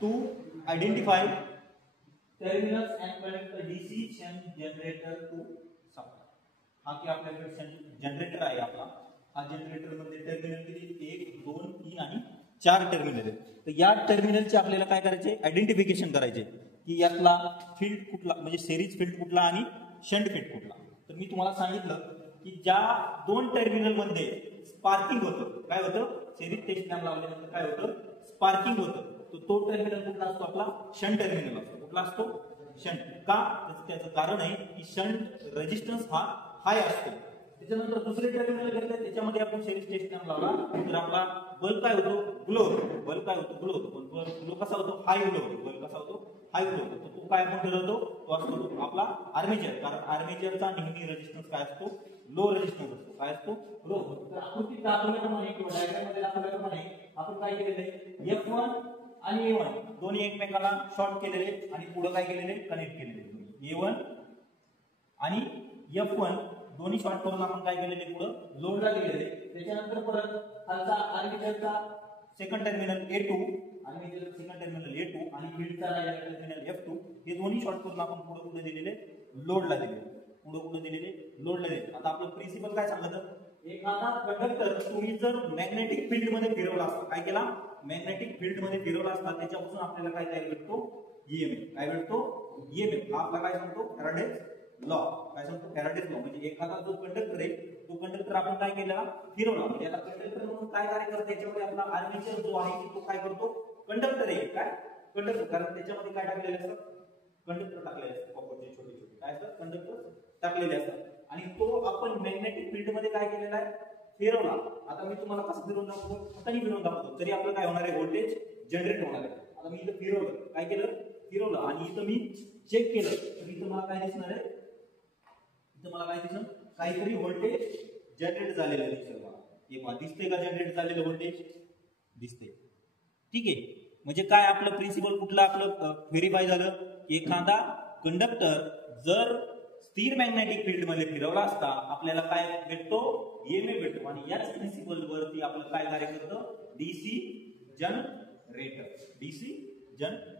To identify terminals and connect DC shunt generator to supply. हा की आपल्याकडे shunt generator आहे आपला. हा जनरेटर मध्ये टर्मिनल किती 1 2 3 आणि 4 टर्मिनल आहेत. तर या टर्मिनलचे आपल्याला काय करायचे आयडेंटिफिकेशन करायचे की यातला फील्ड कुठला म्हणजे सिरीज फील्ड कुठला आणि शंट फील्ड कुठला. तर मी तुम्हाला सांगितलं की ज्या दोन टर्मिनल मध्ये स्पार्किंग होतं काय होतं सिरीज टेस्ट लॅम्प लावल्यानंतर काय होतं स्पार्किंग होतं. तो टर्मिनल कुठला असतो आपला शंट टर्मिनल असतो. कुठला असतो शंट. का त्याचं कारण आहे की शंट रेजिस्टन्स हा हाय असतो. त्याच्यानंतर दुसरे टर्मिनल घेतले त्याच्यामध्ये आपण सिरीज टेस्ट लॅम्प लावला तर आपला बल्ब काय होतो ग्लो होतो. बल्ब काय होतो ग्लो होतो. पण ग्लो कसा होतो हाय ग्लो होतो. बल्ब कसा होतो हाय ग्लो होतो. तो काय आपण ठरवतो तो असतो आपला आर्मेचर. कारण आर्मेचरचा नेहमी रेजिस्टन्स काय असतो लो रेजिस्टन्स असतो. काय असतो लो. तर आकृतीत दाखवल्याप्रमाणे किंवा डायग्राम मध्ये दाखवल्याप्रमाणे आपण काय केलेलं आहे F1 आणि A1 दोन्ही एकमेकाला शॉर्ट केलेले आणि पुढे काय केलेले कनेक्ट केलेले. A1 आणि F1 दोन्ही शॉर्ट करून आपण काय केलेले पुढे लोडला दिलेले. त्याच्यानंतर परत खालचा आर्मेचरचा सेकंड टर्मिनल A2 आर्मेचरचा सेकंड टर्मिनल A2 आणि फील्डचा टर्मिनल F2 हे दोन्ही शॉर्ट करून आपण पुढे दिलेले लोडला दिलेले. पुढे दिलेले लोडला दिलेले. आता आपलं प्रिन्सिपल काय सांगतं एखादा कंडक्टर तुम्ही जर मॅग्नेटिक फील्ड मध्ये फिरवला असता काय केला मॅग्नेटिक फील्ड मध्ये फिरवला असता त्याच्यापासून आपल्याला काय तयार भेटतो ईएमएफ. काय भेटतो ईएमएफ. हा आपला काय सांगतो फॅराडेज लॉ. काय सांगतो फॅराडेज लॉ. म्हणजे एखादा जो कंडक्टर आहे तो कंडक्टर आपण काय केला फिरवला म्हणजे आता कंडक्टर म्हणून काय कार्य करतो त्याच्यामध्ये आपला आर्मेचर जो आहे तो काय करतो कंडक्टर आहे. काय कंडक्टर कारण त्याच्यामध्ये काय टाकलेले असतात कंडक्टर टाकलेले असतात. कॉपरचे छोटे छोटे काय असतात कंडक्टर टाकलेले असतात आणि तो आपण मॅग्नेटिक फील्ड मध्ये काय केलेला आहे फिरवला. आता मी तुम्हाला कसं फिरवून दाखवतो कसाही फिरवून दाखवतो तरी आपलं काय होणार आहे व्होल्टेज जनरेट होणार आहे. आता मी इथं फिरवलं काय केलं फिरवलं आणि इथं मी चेक केलं तर इथं मला काय दिसणार आहे इथं मला काय दिसणार काहीतरी व्होल्टेज जनरेट झालेलं दिसेल. मला दिसते का जनरेट झालेलं व्होल्टेज दिसते. ठीक आहे. म्हणजे काय आपलं प्रिन्सिपल कुठलं आपलं व्हेरीफाय झालं एखादा कंडक्टर जर स्थिर मॅग्नेटिक फील्ड मध्ये फिरवला असता आपल्याला काय भेटतो ईएमएफ भेटतो. आणि याच प्रिन्सिपल वरती आपलं काय कार्य करतं डीसी जनरेटर. DC generator